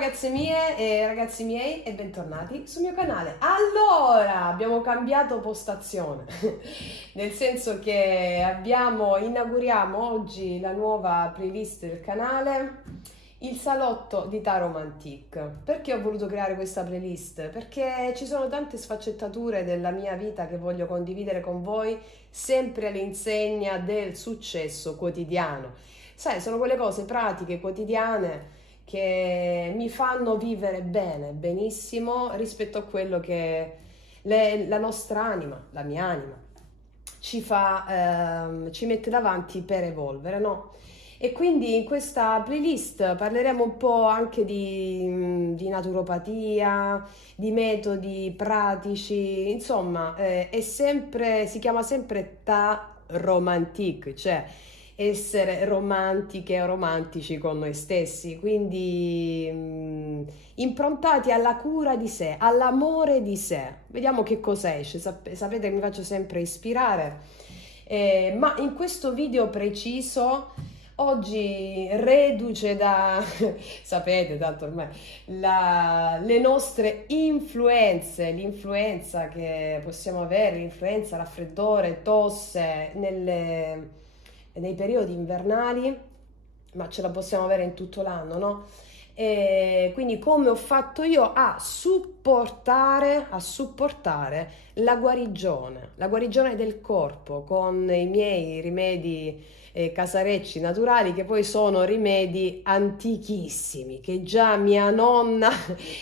ragazze mie e ragazzi miei e bentornati sul mio canale. Allora, abbiamo cambiato postazione, nel senso che inauguriamo oggi la nuova playlist del canale, il salotto di Tarot Antique. Perché ho voluto creare questa playlist? Perché ci sono tante sfaccettature della mia vita che voglio condividere con voi, sempre all'insegna del successo quotidiano. Sai, sono quelle cose pratiche, quotidiane, che mi fanno vivere bene, benissimo rispetto a quello che la nostra anima, la mia anima, ci mette davanti per evolvere, no? E quindi in questa playlist parleremo un po' anche di naturopatia, di metodi pratici, insomma, si chiama sempre Ta Romantique, cioè essere romantiche o romantici con noi stessi, quindi improntati alla cura di sé, all'amore di sé. Vediamo che cosa esce. Sapete che mi faccio sempre ispirare, ma in questo video preciso, oggi reduce da, sapete, tanto ormai, le nostre influenze, l'influenza che possiamo avere, l'influenza, raffreddore, tosse nei periodi invernali, ma ce la possiamo avere in tutto l'anno, no? E quindi come ho fatto io a supportare la guarigione del corpo con i miei rimedi casarecci naturali, che poi sono rimedi antichissimi, che già mia nonna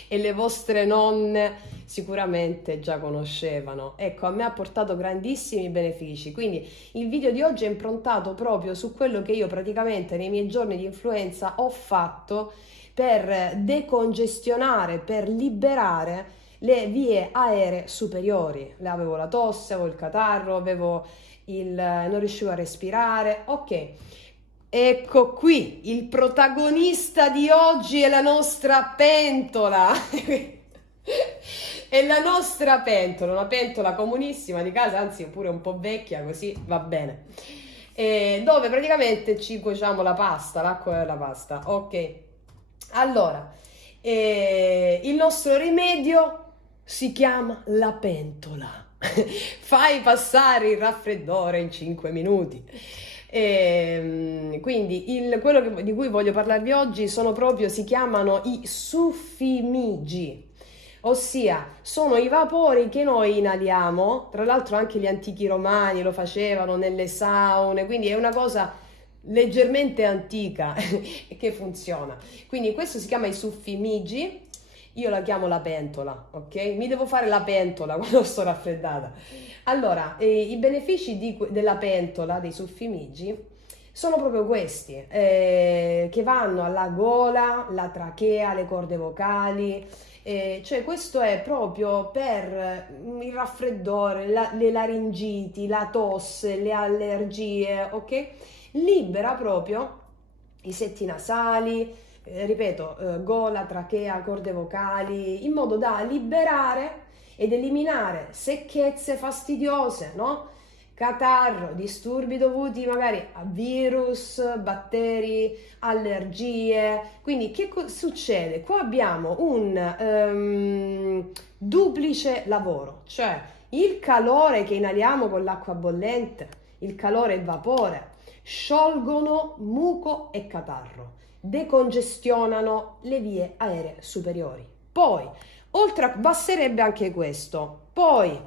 e le vostre nonne sicuramente già conoscevano. Ecco, a me ha portato grandissimi benefici, quindi il video di oggi è improntato proprio su quello che io praticamente nei miei giorni di influenza ho fatto per decongestionare, per liberare le vie aeree superiori. Avevo la tosse, avevo il catarro, non riuscivo a respirare. Ok, ecco qui il protagonista di oggi è la nostra pentola. È la nostra pentola, una pentola comunissima di casa, anzi pure un po' vecchia, così va bene. Dove praticamente ci cuociamo la pasta, l'acqua e la pasta. Ok, allora, il nostro rimedio si chiama la pentola. Fai passare il raffreddore in 5 minuti. Quindi di cui voglio parlarvi oggi si chiamano i suffimigi, ossia sono i vapori che noi inaliamo. Tra l'altro anche gli antichi romani lo facevano nelle saune, quindi è una cosa leggermente antica e che funziona. Quindi questo si chiama i suffimigi, io la chiamo la pentola, ok? Mi devo fare la pentola quando sto raffreddata. Allora, i benefici della pentola, dei suffimigi, sono proprio questi, che vanno alla gola, la trachea, le corde vocali, cioè questo è proprio per il raffreddore, le laringiti, la tosse, le allergie, ok? Libera proprio i setti nasali, ripeto, gola, trachea, corde vocali, in modo da liberare ed eliminare secchezze fastidiose, no? Catarro, disturbi dovuti magari a virus, batteri, allergie. Quindi succede? Qua abbiamo un duplice lavoro, cioè il calore che inaliamo con l'acqua bollente, il calore e il vapore, sciolgono muco e catarro, decongestionano le vie aeree superiori. Poi, basterebbe anche questo. Poi,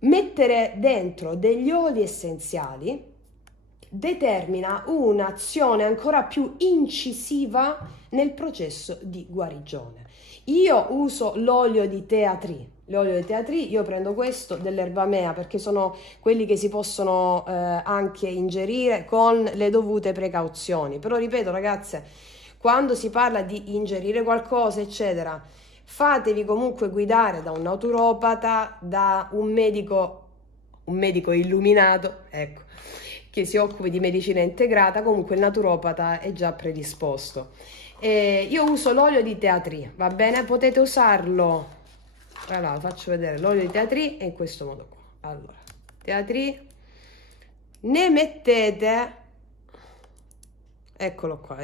mettere dentro degli oli essenziali determina un'azione ancora più incisiva nel processo di guarigione. Io uso l'olio di Tea Tree. L'olio di Tea Tree, io prendo questo dell'erba mea perché sono quelli che si possono anche ingerire con le dovute precauzioni. Però ripeto, ragazze, quando si parla di ingerire qualcosa, eccetera, fatevi comunque guidare da un naturopata, da un medico illuminato, ecco, che si occupi di medicina integrata. Comunque il naturopata è già predisposto. Io uso l'olio di Tea Tree, va bene? Potete usarlo. Allora, faccio vedere l'olio di Tea Tree è in questo modo qua. Allora, Tea Tree, ne mettete, eccolo qua,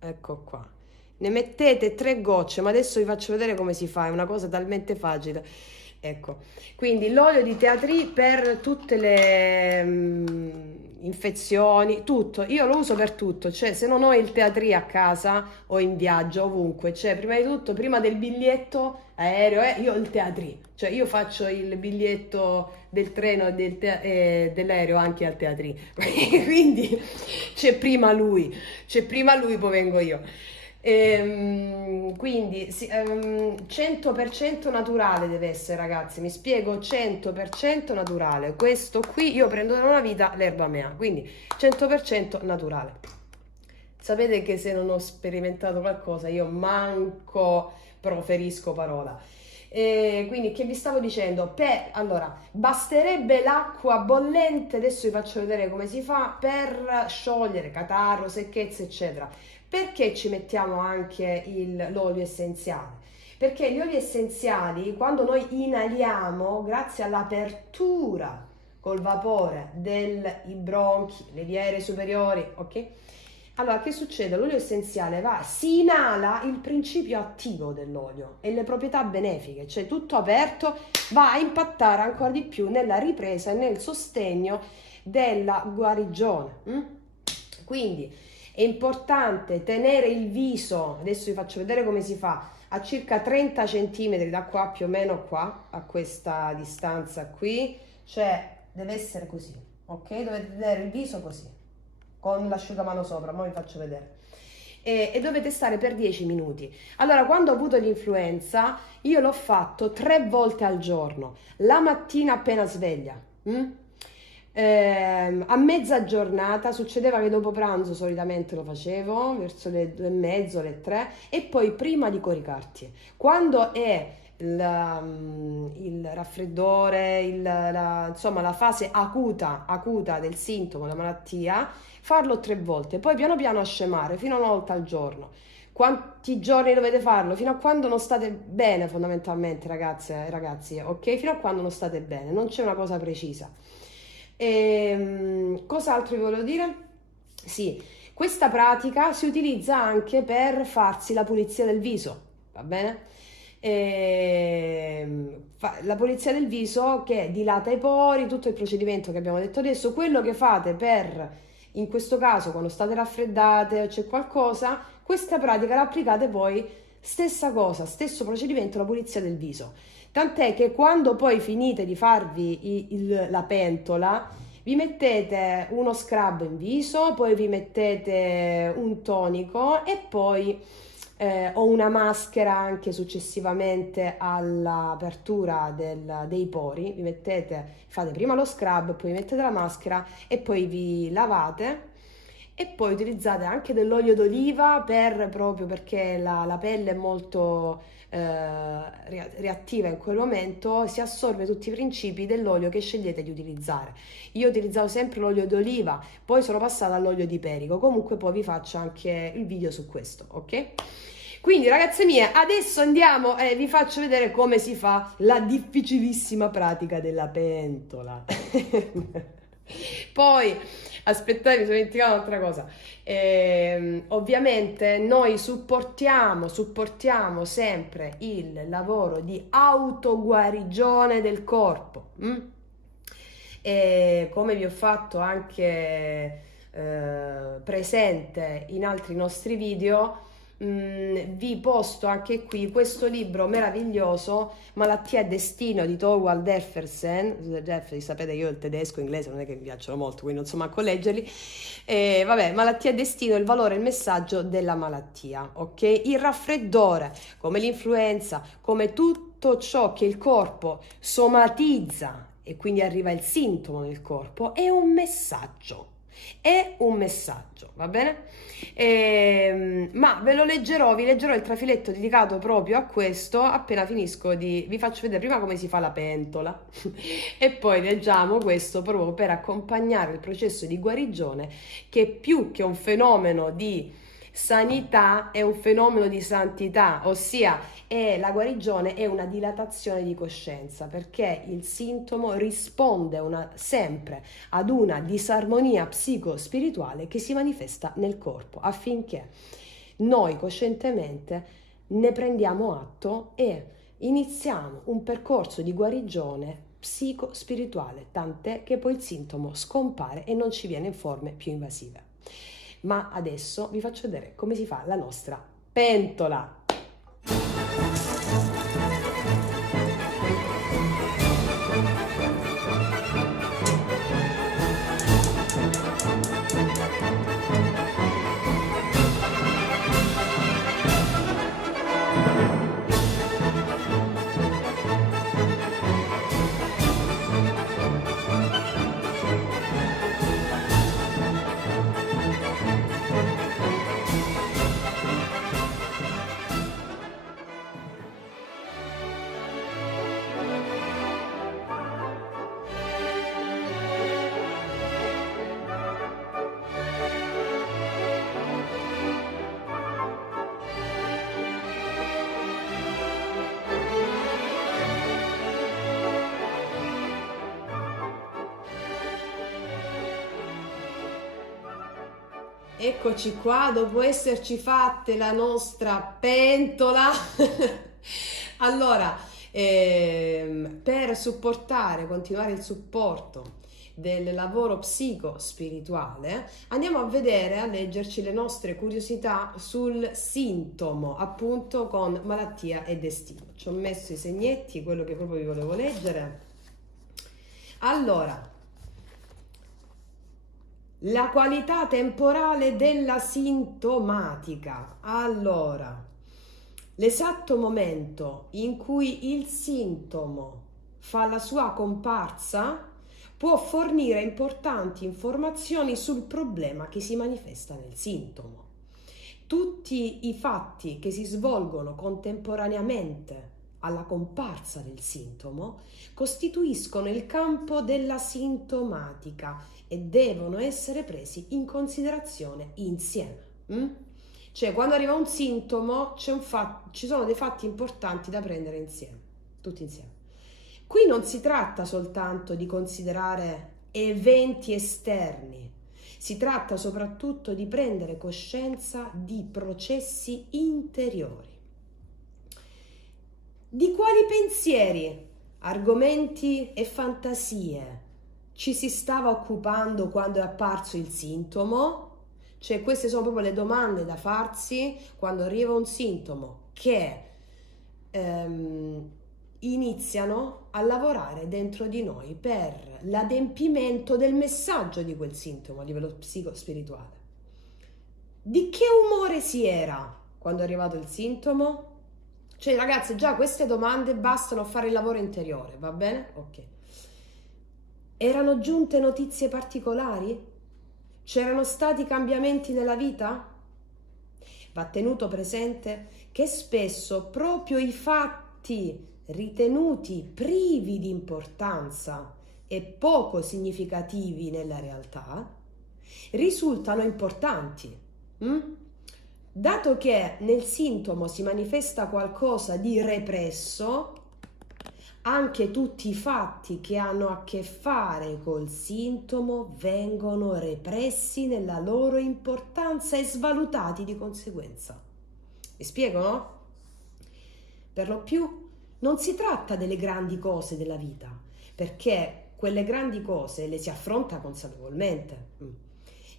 ecco qua. Ne mettete 3 gocce, ma adesso vi faccio vedere come si fa, è una cosa talmente facile. Ecco, quindi l'olio di teatri per tutte le infezioni, tutto. Io lo uso per tutto, cioè se non ho il teatri a casa o in viaggio, ovunque, cioè prima di tutto, prima del biglietto aereo, io ho il teatri, cioè io faccio il biglietto del treno e dell'aereo anche al teatri, quindi c'è prima lui, poi vengo io. Quindi 100% naturale deve essere, ragazzi, mi spiego, 100% naturale. Questo qui io prendo da una vita l'erba mea, quindi 100% naturale. Sapete che se non ho sperimentato qualcosa io manco proferisco parola. Quindi che vi stavo dicendo? Allora, basterebbe l'acqua bollente, adesso vi faccio vedere come si fa, per sciogliere catarro, secchezza, eccetera. Perché ci mettiamo anche l'olio essenziale? Perché gli oli essenziali, quando noi inaliamo, grazie all'apertura col vapore dei bronchi, le vie aeree superiori, ok? Allora, che succede? L'olio essenziale si inala il principio attivo dell'olio e le proprietà benefiche, cioè tutto aperto va a impattare ancora di più nella ripresa e nel sostegno della guarigione. Quindi è importante tenere il viso, adesso vi faccio vedere come si fa, a circa 30 cm da qua, più o meno qua, a questa distanza qui, cioè deve essere così, ok? Dovete tenere il viso così, con l'asciugamano sopra, ora vi faccio vedere. E dovete stare per 10 minuti. Allora, quando ho avuto l'influenza, io l'ho fatto 3 volte al giorno, la mattina appena sveglia. A mezza giornata, succedeva che dopo pranzo solitamente lo facevo, verso le 2:30, le 3, e poi prima di coricarti. Quando è il raffreddore, insomma la fase acuta del sintomo, la malattia, farlo 3 volte, poi piano piano a scemare fino a una volta al giorno. Quanti giorni dovete farlo? Fino a quando non state bene, fondamentalmente, ragazze e ragazzi, ok? Fino a quando non state bene, non c'è una cosa precisa. Cos'altro vi volevo dire? Sì, questa pratica si utilizza anche per farsi la pulizia del viso, va bene? La pulizia del viso che dilata i pori, tutto il procedimento che abbiamo detto adesso, quello che fate in questo caso, quando state raffreddate o c'è qualcosa, questa pratica la applicate poi, stessa cosa, stesso procedimento, la pulizia del viso. Tant'è che quando poi finite di farvi la pentola, vi mettete uno scrub in viso, poi vi mettete un tonico e poi o una maschera anche successivamente all'apertura dei pori. Fate prima lo scrub, poi mettete la maschera e poi vi lavate. E poi utilizzate anche dell'olio d'oliva proprio perché la pelle è molto reattiva in quel momento, si assorbe tutti i principi dell'olio che scegliete di utilizzare. Io utilizzavo sempre l'olio d'oliva, poi sono passata all'olio di perico, comunque poi vi faccio anche il video su questo, ok? Quindi ragazze mie, adesso andiamo e vi faccio vedere come si fa la difficilissima pratica della pentola. Poi, aspettate, mi sono dimenticata un'altra cosa. Ovviamente noi supportiamo sempre il lavoro di autoguarigione del corpo. E come vi ho fatto anche presente in altri nostri video, vi posto anche qui questo libro meraviglioso, Malattia e destino di Thorwald Jefferson. Sapete, io il tedesco e inglese non è che mi piacciono molto, quindi non so manco leggerli. Vabbè, Malattia e destino, il valore e il messaggio della malattia, ok? Il raffreddore, come l'influenza, come tutto ciò che il corpo somatizza e quindi arriva il sintomo nel corpo, è un messaggio. Va bene? Ma vi leggerò il trafiletto dedicato proprio a questo appena finisco vi faccio vedere prima come si fa la pentola e poi leggiamo questo proprio per accompagnare il processo di guarigione, che più che un fenomeno di sanità è un fenomeno di santità, ossia la guarigione è una dilatazione di coscienza, perché il sintomo risponde sempre ad una disarmonia psico-spirituale che si manifesta nel corpo, affinché noi coscientemente ne prendiamo atto e iniziamo un percorso di guarigione psico-spirituale, tant'è che poi il sintomo scompare e non ci viene in forme più invasive. Ma adesso vi faccio vedere come si fa la nostra pentola. Eccoci qua, dopo esserci fatte la nostra pentola. Allora, per supportare, continuare il supporto del lavoro psico-spirituale, andiamo a vedere, a leggerci le nostre curiosità sul sintomo, appunto con malattia e destino. Ci ho messo i segnetti, quello che proprio vi volevo leggere. Allora, la qualità temporale della sintomatica. Allora, l'esatto momento in cui il sintomo fa la sua comparsa può fornire importanti informazioni sul problema che si manifesta nel sintomo. Tutti i fatti che si svolgono contemporaneamente alla comparsa del sintomo costituiscono il campo della sintomatica e devono essere presi in considerazione insieme. Cioè, quando arriva un sintomo ci sono dei fatti importanti da prendere insieme, tutti insieme. Qui non si tratta soltanto di considerare eventi esterni, si tratta soprattutto di prendere coscienza di processi interiori. Di quali pensieri, argomenti e fantasie ci si stava occupando quando è apparso il sintomo? Cioè, queste sono proprio le domande da farsi quando arriva un sintomo che iniziano a lavorare dentro di noi per l'adempimento del messaggio di quel sintomo a livello psico-spirituale. Di che umore si era quando è arrivato il sintomo? Cioè, ragazzi, già queste domande bastano a fare il lavoro interiore, va bene? Ok. Erano giunte notizie particolari? C'erano stati cambiamenti nella vita? Va tenuto presente che spesso proprio i fatti ritenuti privi di importanza e poco significativi nella realtà risultano importanti. Dato che nel sintomo si manifesta qualcosa di represso, anche tutti i fatti che hanno a che fare col sintomo vengono repressi nella loro importanza e svalutati di conseguenza. Mi spiego, no? Per lo più non si tratta delle grandi cose della vita, perché quelle grandi cose le si affronta consapevolmente.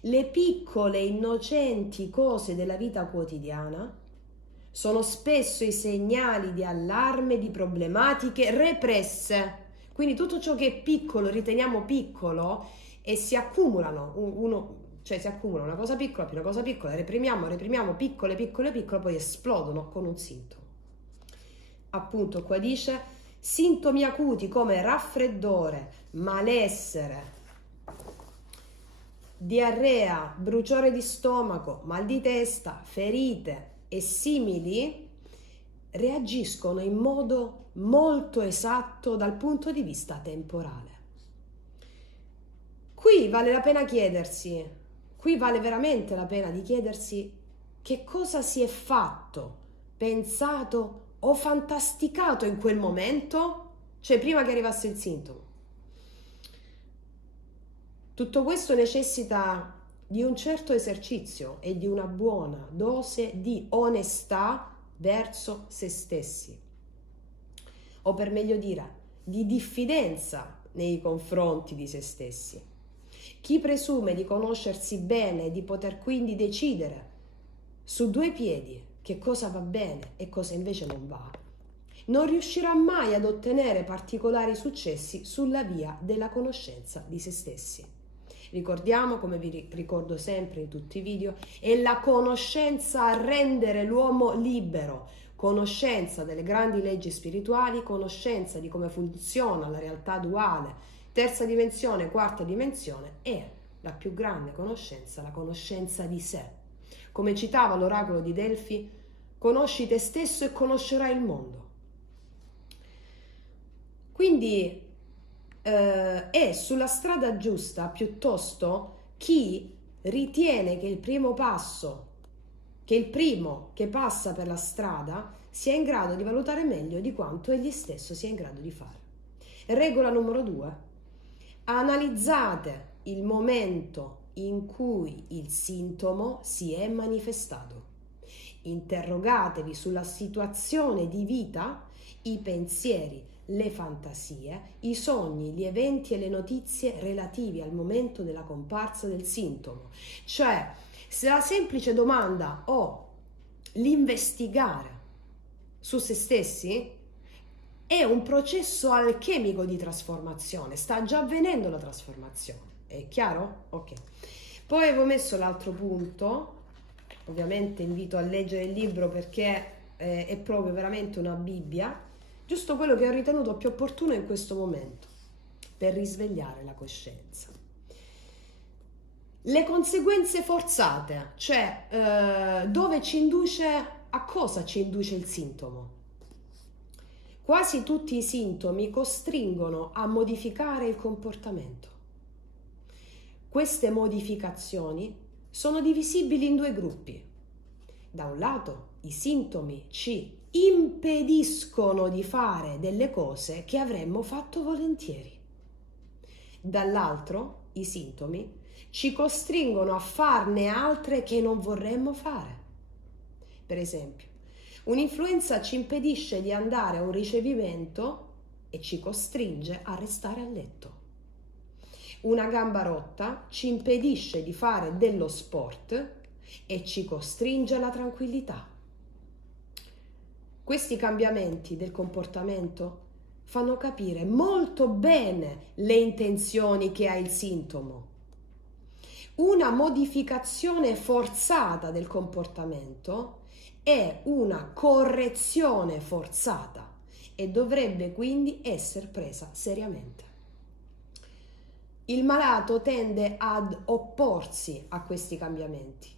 Le piccole innocenti cose della vita quotidiana sono spesso i segnali di allarme di problematiche represse. Quindi tutto ciò che è piccolo riteniamo piccolo e si accumulano, si accumula una cosa piccola più una cosa piccola, reprimiamo piccole, poi esplodono con un sintomo. Appunto qua dice sintomi acuti come raffreddore, malessere, diarrea, bruciore di stomaco, mal di testa, ferite e simili reagiscono in modo molto esatto dal punto di vista temporale. Qui vale veramente la pena di chiedersi che cosa si è fatto, pensato o fantasticato in quel momento, cioè prima che arrivasse il sintomo. Tutto questo necessita di un certo esercizio e di una buona dose di onestà verso se stessi, o per meglio dire, di diffidenza nei confronti di se stessi. Chi presume di conoscersi bene e di poter quindi decidere su due piedi che cosa va bene e cosa invece non va, non riuscirà mai ad ottenere particolari successi sulla via della conoscenza di se stessi. Ricordiamo, come vi ricordo sempre in tutti i video, è la conoscenza a rendere l'uomo libero, conoscenza delle grandi leggi spirituali, conoscenza di come funziona la realtà duale, terza dimensione, quarta dimensione, e la più grande conoscenza, la conoscenza di sé. Come citava l'oracolo di Delfi, conosci te stesso e conoscerai il mondo. Quindi è sulla strada giusta piuttosto chi ritiene che il primo passo, che il primo che passa per la strada sia in grado di valutare meglio di quanto egli stesso sia in grado di fare. Regola numero 2. Analizzate il momento in cui il sintomo si è manifestato. Interrogatevi sulla situazione di vita, i pensieri, le fantasie, i sogni, gli eventi e le notizie relativi al momento della comparsa del sintomo. Cioè, se la semplice domanda o l'investigare su se stessi è un processo alchemico di trasformazione, sta già avvenendo la trasformazione. È chiaro? Ok. Poi avevo messo l'altro punto, ovviamente invito a leggere il libro perché è proprio veramente una Bibbia, giusto quello che ho ritenuto più opportuno in questo momento, per risvegliare la coscienza. Le conseguenze forzate, cioè dove ci induce, a cosa ci induce il sintomo? Quasi tutti i sintomi costringono a modificare il comportamento. Queste modificazioni sono divisibili in due gruppi. Da un lato, i sintomi ci impediscono di fare delle cose che avremmo fatto volentieri. Dall'altro, i sintomi ci costringono a farne altre che non vorremmo fare. Per esempio, un'influenza ci impedisce di andare a un ricevimento e ci costringe a restare a letto. Una gamba rotta ci impedisce di fare dello sport e ci costringe alla tranquillità. Questi cambiamenti del comportamento fanno capire molto bene le intenzioni che ha il sintomo. Una modificazione forzata del comportamento è una correzione forzata e dovrebbe quindi essere presa seriamente. Il malato tende ad opporsi a questi cambiamenti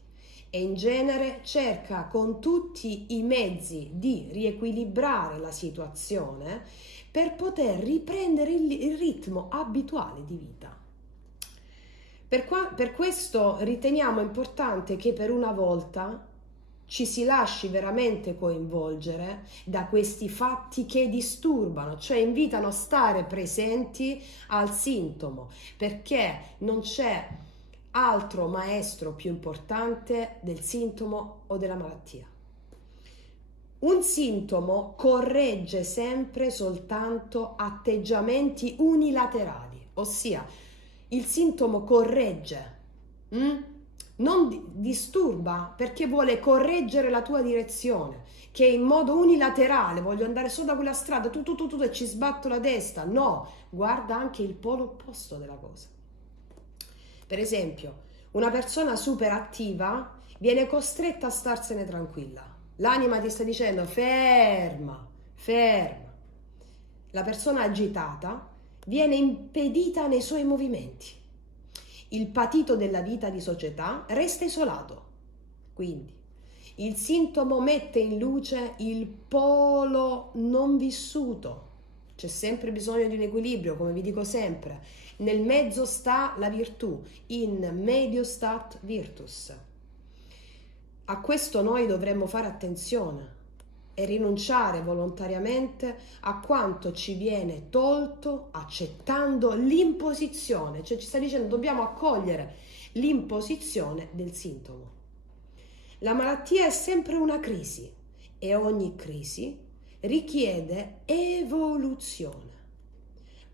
e in genere cerca con tutti i mezzi di riequilibrare la situazione per poter riprendere il ritmo abituale di vita. Per questo riteniamo importante che per una volta ci si lasci veramente coinvolgere da questi fatti che disturbano, cioè invitano a stare presenti al sintomo, perché non c'è altro maestro più importante del sintomo o della malattia. Un sintomo corregge sempre soltanto atteggiamenti unilaterali, ossia il sintomo corregge, non disturba perché vuole correggere la tua direzione, che in modo unilaterale voglio andare solo da quella strada, tu e ci sbatto la testa. No, guarda anche il polo opposto della cosa. Per esempio, una persona super attiva viene costretta a starsene tranquilla. L'anima ti sta dicendo ferma, ferma. La persona agitata viene impedita nei suoi movimenti. Il patito della vita di società resta isolato. Quindi il sintomo mette in luce il polo non vissuto. C'è sempre bisogno di un equilibrio, come vi dico sempre. Nel mezzo sta la virtù, in medio stat virtus. A questo noi dovremmo fare attenzione e rinunciare volontariamente a quanto ci viene tolto accettando l'imposizione, cioè ci sta dicendo dobbiamo accogliere l'imposizione del sintomo. La malattia è sempre una crisi e ogni crisi richiede evoluzione.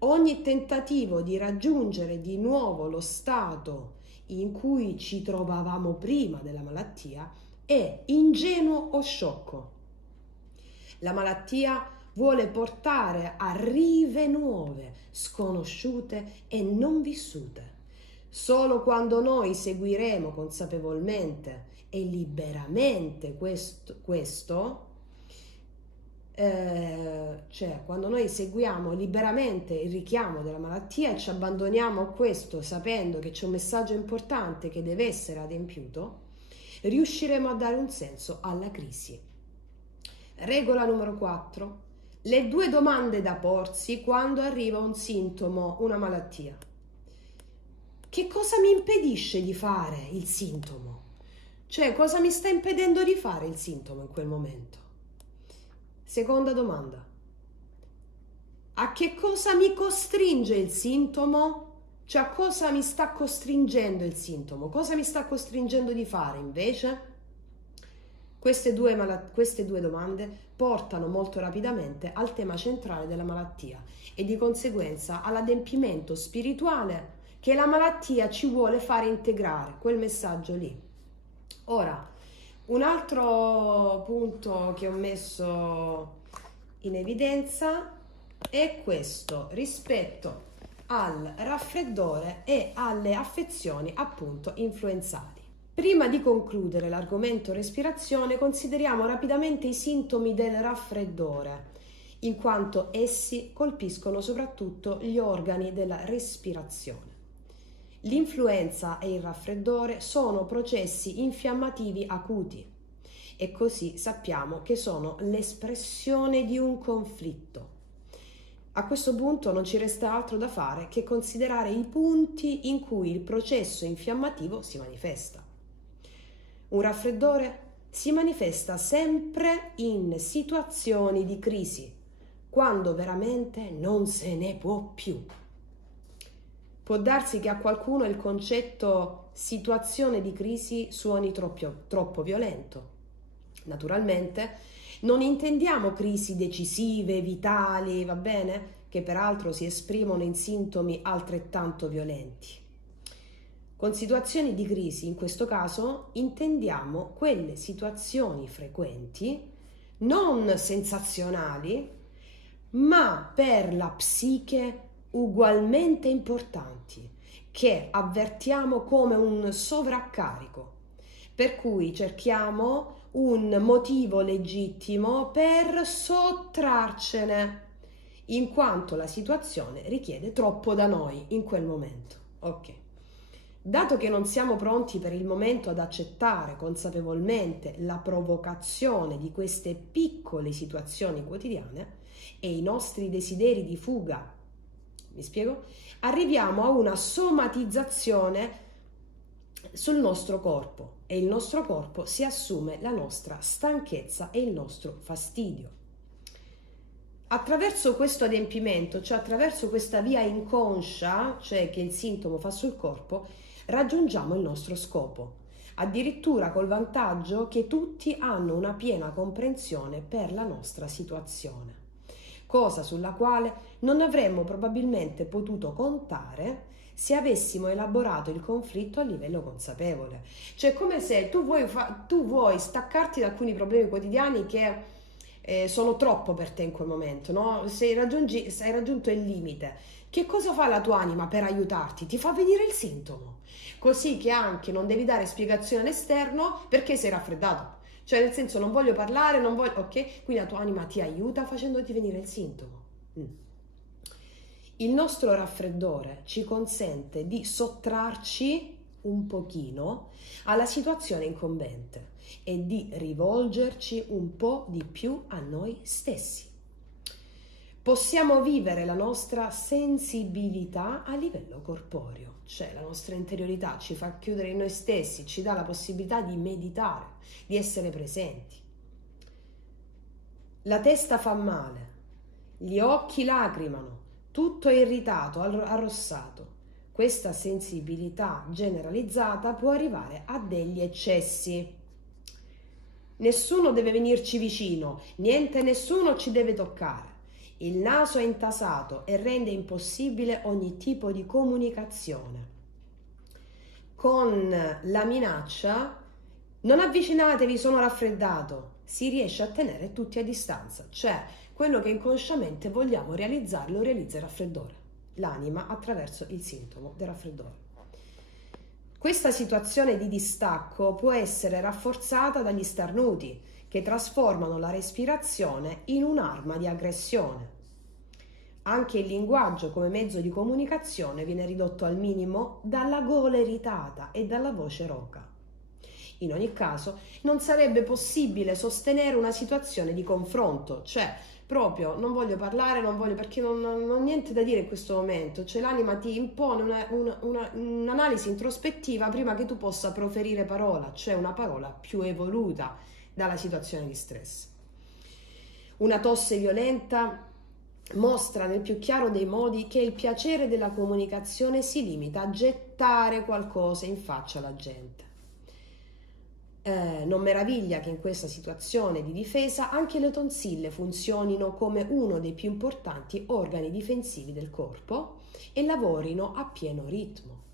Ogni tentativo di raggiungere di nuovo lo stato in cui ci trovavamo prima della malattia è ingenuo o sciocco. La malattia vuole portare a rive nuove, sconosciute e non vissute. Solo quando noi seguiremo consapevolmente e liberamente cioè quando noi seguiamo liberamente il richiamo della malattia e ci abbandoniamo a questo sapendo che c'è un messaggio importante che deve essere adempiuto, riusciremo a dare un senso alla crisi. Regola numero 4. Le 2 domande da porsi quando arriva un sintomo, una malattia. Che cosa mi impedisce di fare il sintomo? Cioè, cosa mi sta impedendo di fare il sintomo in quel momento? Seconda domanda. A che cosa mi costringe il sintomo? Cioè, a cosa mi sta costringendo il sintomo? Cosa mi sta costringendo di fare invece? Queste due domande portano molto rapidamente al tema centrale della malattia e di conseguenza all'adempimento spirituale che la malattia ci vuole fare integrare, quel messaggio lì. Ora, un altro punto che ho messo in evidenza è questo rispetto al raffreddore e alle affezioni appunto influenzali. Prima di concludere l'argomento respirazione, consideriamo rapidamente i sintomi del raffreddore, in quanto essi colpiscono soprattutto gli organi della respirazione. L'influenza e il raffreddore sono processi infiammativi acuti e così sappiamo che sono l'espressione di un conflitto. A questo punto non ci resta altro da fare che considerare i punti in cui il processo infiammativo si manifesta. Un raffreddore si manifesta sempre in situazioni di crisi, quando veramente non se ne può più. Può darsi che a qualcuno il concetto situazione di crisi suoni troppo violento. Naturalmente non intendiamo crisi decisive, vitali, va bene? Che peraltro si esprimono in sintomi altrettanto violenti. Con situazioni di crisi, in questo caso, intendiamo quelle situazioni frequenti, non sensazionali, ma per la psiche ugualmente importanti, che avvertiamo come un sovraccarico, per cui cerchiamo un motivo legittimo per sottrarcene, in quanto la situazione richiede troppo da noi in quel momento. Ok. Dato che non siamo pronti per il momento ad accettare consapevolmente la provocazione di queste piccole situazioni quotidiane e i nostri desideri di fuga, mi spiego? Arriviamo a una somatizzazione sul nostro corpo e il nostro corpo si assume la nostra stanchezza e il nostro fastidio. Attraverso questo adempimento, cioè attraverso questa via inconscia, cioè che il sintomo fa sul corpo, raggiungiamo il nostro scopo, addirittura col vantaggio che tutti hanno una piena comprensione per la nostra situazione, cosa sulla quale non avremmo probabilmente potuto contare se avessimo elaborato il conflitto a livello consapevole. Cioè come se tu vuoi staccarti da alcuni problemi quotidiani che sono troppo per te in quel momento, no? Se hai raggiunto il limite, che cosa fa la tua anima per aiutarti? Ti fa venire il sintomo, così che anche non devi dare spiegazione all'esterno perché sei raffreddato. Cioè nel senso non voglio parlare, non voglio, ok? Quindi la tua anima ti aiuta facendoti venire il sintomo. Il nostro raffreddore ci consente di sottrarci un pochino alla situazione incombente e di rivolgerci un po' di più a noi stessi. Possiamo vivere la nostra sensibilità a livello corporeo, cioè la nostra interiorità ci fa chiudere in noi stessi, ci dà la possibilità di meditare, di essere presenti. La testa fa male, gli occhi lacrimano, tutto è irritato, arrossato. questa sensibilità generalizzata può arrivare a degli eccessi. Nessuno deve venirci vicino, niente, nessuno ci deve toccare. Il naso è intasato e rende impossibile ogni tipo di comunicazione. Con la minaccia, non avvicinatevi, sono raffreddato, si riesce a tenere tutti a distanza, cioè quello che inconsciamente vogliamo realizzare lo realizza il raffreddore, l'anima attraverso il sintomo del raffreddore. Questa situazione di distacco può essere rafforzata dagli starnuti, che trasformano la respirazione in un'arma di aggressione. Anche il linguaggio come mezzo di comunicazione viene ridotto al minimo dalla gola irritata e dalla voce roca. In ogni caso, non sarebbe possibile sostenere una situazione di confronto, cioè proprio non voglio parlare, non voglio perché non ho niente da dire in questo momento, cioè l'anima ti impone un'analisi introspettiva prima che tu possa proferire parola, cioè una parola più evoluta dalla situazione di stress. Una tosse violenta mostra nel più chiaro dei modi che il piacere della comunicazione si limita a gettare qualcosa in faccia alla gente. Non meraviglia che in questa situazione di difesa anche le tonsille funzionino come uno dei più importanti organi difensivi del corpo e lavorino a pieno ritmo.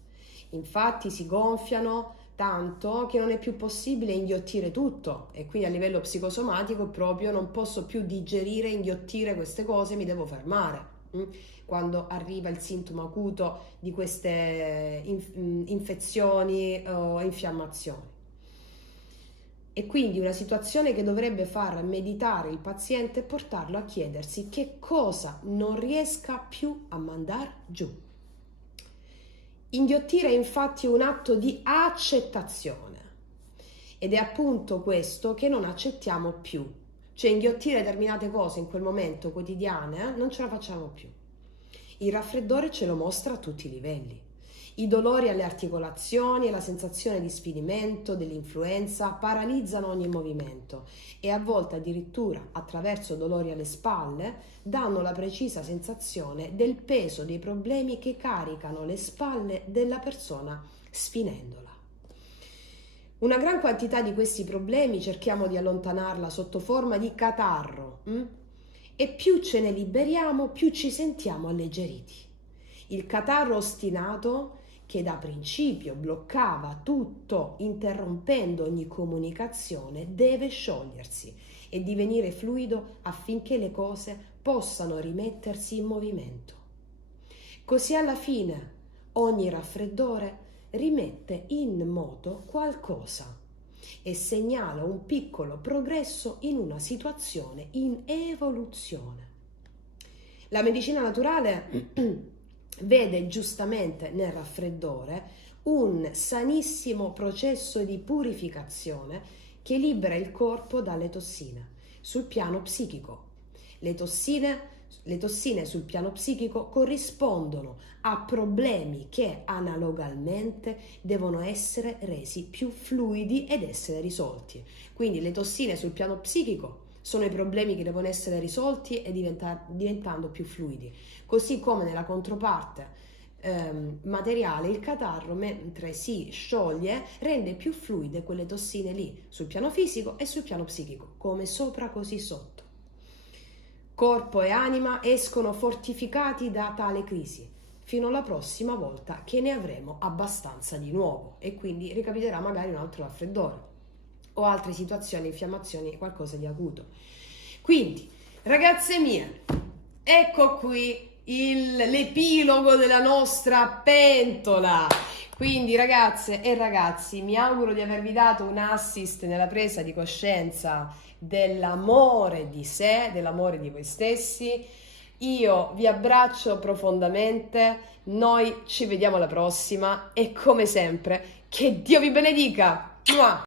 Infatti si gonfiano tanto che non è più possibile inghiottire tutto e quindi a livello psicosomatico proprio non posso più digerire, inghiottire queste cose, mi devo fermare. Quando arriva il sintomo acuto di queste infezioni o infiammazioni. E quindi una situazione che dovrebbe far meditare il paziente e portarlo a chiedersi che cosa non riesca più a mandare giù. Inghiottire è infatti un atto di accettazione ed è appunto questo che non accettiamo più. Cioè inghiottire determinate cose in quel momento quotidiane non ce la facciamo più. Il raffreddore ce lo mostra a tutti i livelli. I dolori alle articolazioni e la sensazione di sfinimento, dell'influenza paralizzano ogni movimento e a volte addirittura attraverso dolori alle spalle danno la precisa sensazione del peso dei problemi che caricano le spalle della persona sfinendola. Una gran quantità di questi problemi cerchiamo di allontanarla sotto forma di catarro e più ce ne liberiamo più ci sentiamo alleggeriti. Il catarro ostinato che da principio bloccava tutto, interrompendo ogni comunicazione, deve sciogliersi e divenire fluido affinché le cose possano rimettersi in movimento. Così alla fine ogni raffreddore rimette in moto qualcosa e segnala un piccolo progresso in una situazione in evoluzione. La medicina naturale vede giustamente nel raffreddore un sanissimo processo di purificazione che libera il corpo dalle tossine sul piano psichico. Le tossine sul piano psichico corrispondono a problemi che analogamente devono essere resi più fluidi ed essere risolti. Quindi le tossine sul piano psichico sono i problemi che devono essere risolti e diventando più fluidi, così come nella controparte materiale il catarro, mentre si scioglie, rende più fluide quelle tossine lì sul piano fisico e sul piano psichico, come sopra così sotto. Corpo e anima escono fortificati da tale crisi fino alla prossima volta che ne avremo abbastanza di nuovo e quindi ricapiterà magari un altro raffreddore o altre situazioni, infiammazioni, qualcosa di acuto. Quindi, ragazze mie, ecco qui l'epilogo della nostra pentola. Quindi, ragazze e ragazzi, mi auguro di avervi dato un assist nella presa di coscienza dell'amore di sé, dell'amore di voi stessi. Io vi abbraccio profondamente, noi ci vediamo alla prossima e come sempre, che Dio vi benedica! Mua!